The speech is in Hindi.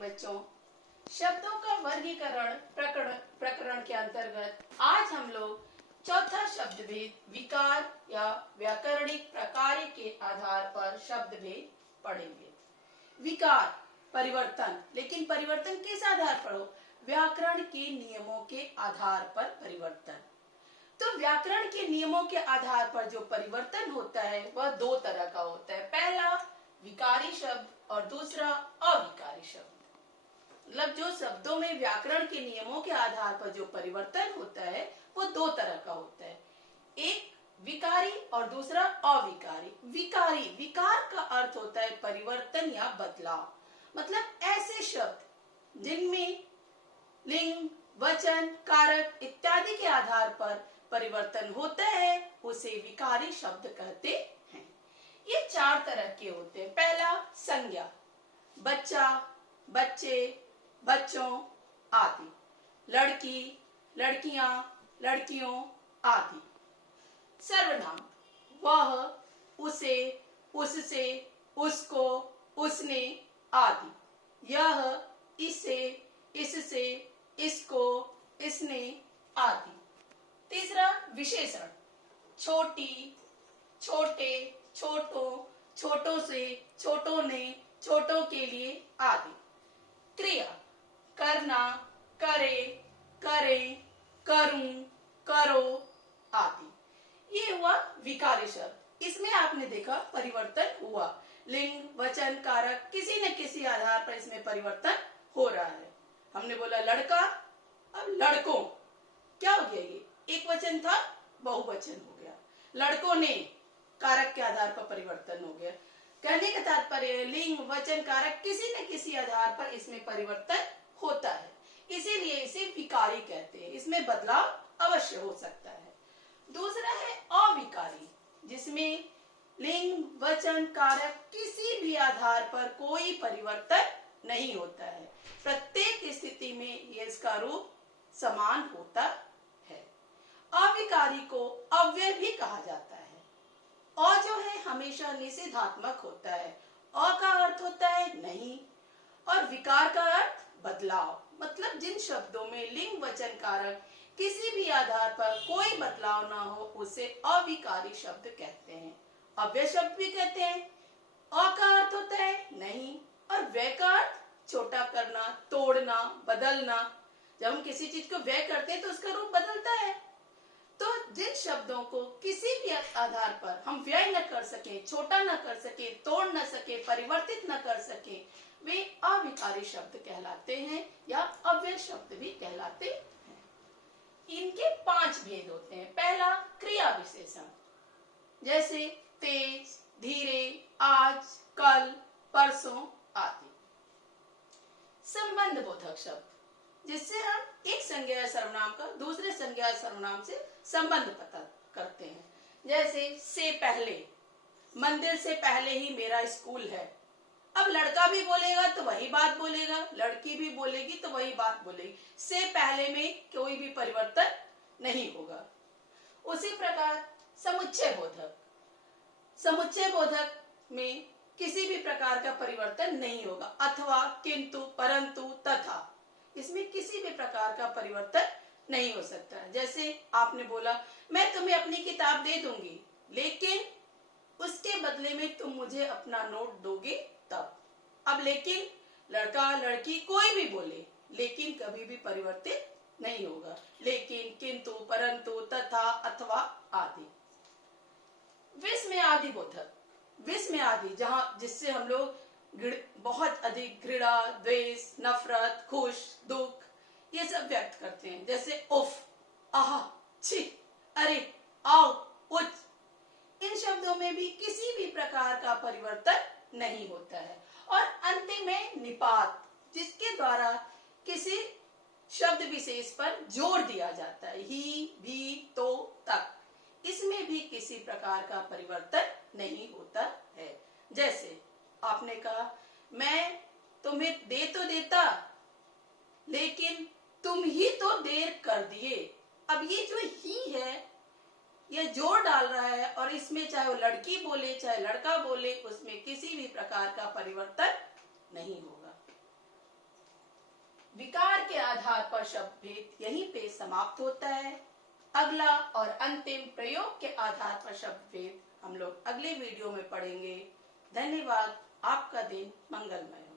बच्चों, शब्दों का वर्गीकरण प्रकरण के अंतर्गत आज हम लोग चौथा शब्द भेद विकार या व्याकरणिक प्रकार के आधार पर शब्द भेद पढ़ेंगे। विकार परिवर्तन, लेकिन परिवर्तन किस आधार पर हो? व्याकरण के नियमों के आधार पर परिवर्तन। तो व्याकरण के नियमों के आधार पर जो परिवर्तन होता है वह दो तरह का होता है। पहला विकारी शब्द और दूसरा अविकारी शब्द। मतलब जो शब्दों में व्याकरण के नियमों के आधार पर जो परिवर्तन होता है वो दो तरह का होता है, एक विकारी और दूसरा अविकारी। विकारी, विकार का अर्थ होता है परिवर्तन या बदलाव। मतलब ऐसे शब्द जिनमें लिंग, वचन, कारक इत्यादि के आधार पर परिवर्तन होता है उसे विकारी शब्द कहते हैं। ये चार तरह के होते हैं। पहला संज्ञा, बच्चा, बच्चे, बच्चों आदि, लड़की, लड़कियां, लड़कियों आदि। सर्वनाम, वह, उसे, उससे, उसको, उसने आदि, यह, इसे, इससे, इसको, इसने आदि। तीसरा विशेषण, छोटी, छोटे, छोटों, छोटों से, छोटों ने, छोटों के लिए आदि। क्रिया, करना, करे, करें, करूं, करो आदि। ये हुआ विकारी शब्द। इसमें आपने देखा परिवर्तन हुआ, लिंग, वचन, कारक किसी न किसी आधार पर इसमें परिवर्तन हो रहा है। हमने बोला लड़का, अब लड़कों, क्या हो गया? ये एक वचन था बहुवचन हो गया। लड़कों ने, कारक के आधार पर परिवर्तन हो गया। कहने का तात्पर्य लिंग, वचन, कारक किसी न किसी आधार पर इसमें परिवर्तन होता है, इसीलिए इसे विकारी कहते हैं। इसमें बदलाव अवश्य हो सकता है। दूसरा है अविकारी, जिसमें लिंग, वचन, कारक किसी भी आधार पर कोई परिवर्तन नहीं होता है। प्रत्येक स्थिति में ये इसका रूप समान होता है। अविकारी को अव्यय भी कहा जाता है। अ जो है हमेशा निषेधात्मक होता है। अ का अर्थ होता है नहीं और विकार का अर्थ बदलाव। मतलब जिन शब्दों में लिंग, वचन, कारक किसी भी आधार पर कोई बदलाव ना हो उसे अविकारी शब्द कहते हैं। अव्यय शब्द भी कहते हैं। अ का अर्थ होता है नहीं और व्यय का अर्थ छोटा करना, तोड़ना, बदलना। जब हम किसी चीज को व्यय करते हैं तो उसका रूप बदलता है। तो जिन शब्दों को किसी भी आधार पर हम व्यय न कर सके, छोटा न कर सके, तोड़ न सके, परिवर्तित न कर सके, वे अविकारी शब्द कहलाते हैं या अव्यय शब्द भी कहलाते हैं। इनके 5 भेद होते हैं। पहला क्रिया विशेषण, जैसे तेज, धीरे, आज, कल, परसों आदि। संबंध बोधक शब्द, जिससे हम एक संज्ञा सर्वनाम का दूसरे संज्ञा सर्वनाम से संबंध पता करते हैं। जैसे से पहले, मंदिर से पहले ही मेरा स्कूल है। अब लड़का भी बोलेगा तो वही बात बोलेगा, लड़की भी बोलेगी तो वही बात बोलेगी। से पहले में कोई भी परिवर्तन नहीं होगा। उसी प्रकार समुच्चय बोधक, समुच्चय बोधक में किसी भी प्रकार का परिवर्तन नहीं होगा। अथवा, किंतु, परंतु, तथा, इसमें किसी भी प्रकार का परिवर्तन नहीं हो सकता। जैसे आपने बोला मैं तुम्हें अपनी किताब दे दूंगी, लेकिन उसके बदले में तुम मुझे अपना नोट दोगे तब। अब लेकिन लड़का, लड़की कोई भी बोले, लेकिन कभी भी परिवर्तित नहीं होगा। लेकिन, किंतु, परंतु, तथा, अथवा आदि। विस्मय आदि बोधक, विस्मय आदि जहां जिससे हम लोग बहुत अधिक घृणा, द्वेष, नफरत, खुश, दुख ये सब व्यक्त करते हैं। जैसे उफ, आहा, छी, अरे, आओ, उच। इन शब्दों में भी किसी भी प्रकार का परिवर्तन नहीं होता है। और अंतिम में निपात, जिसके द्वारा किसी शब्द विशेष पर जोर दिया जाता है। ही, भी, तो, तक। इसमें भी किसी प्रकार का परिवर्तन नहीं होता है। जैसे आपने कहा मैं तुम्हें दे तो देता, लेकिन तुम ही तो देर कर दिए। अब ये जो ही है ये जोर डाल रहा है और इसमें चाहे वो लड़की बोले चाहे लड़का बोले उसमें किसी भी प्रकार का परिवर्तन नहीं होगा। विकार के आधार पर शब्द भेद यहीं पे समाप्त होता है। अगला और अंतिम प्रयोग के आधार पर शब्द भेद हम लोग अगले वीडियो में पढ़ेंगे। धन्यवाद। आपका दिन मंगलमय।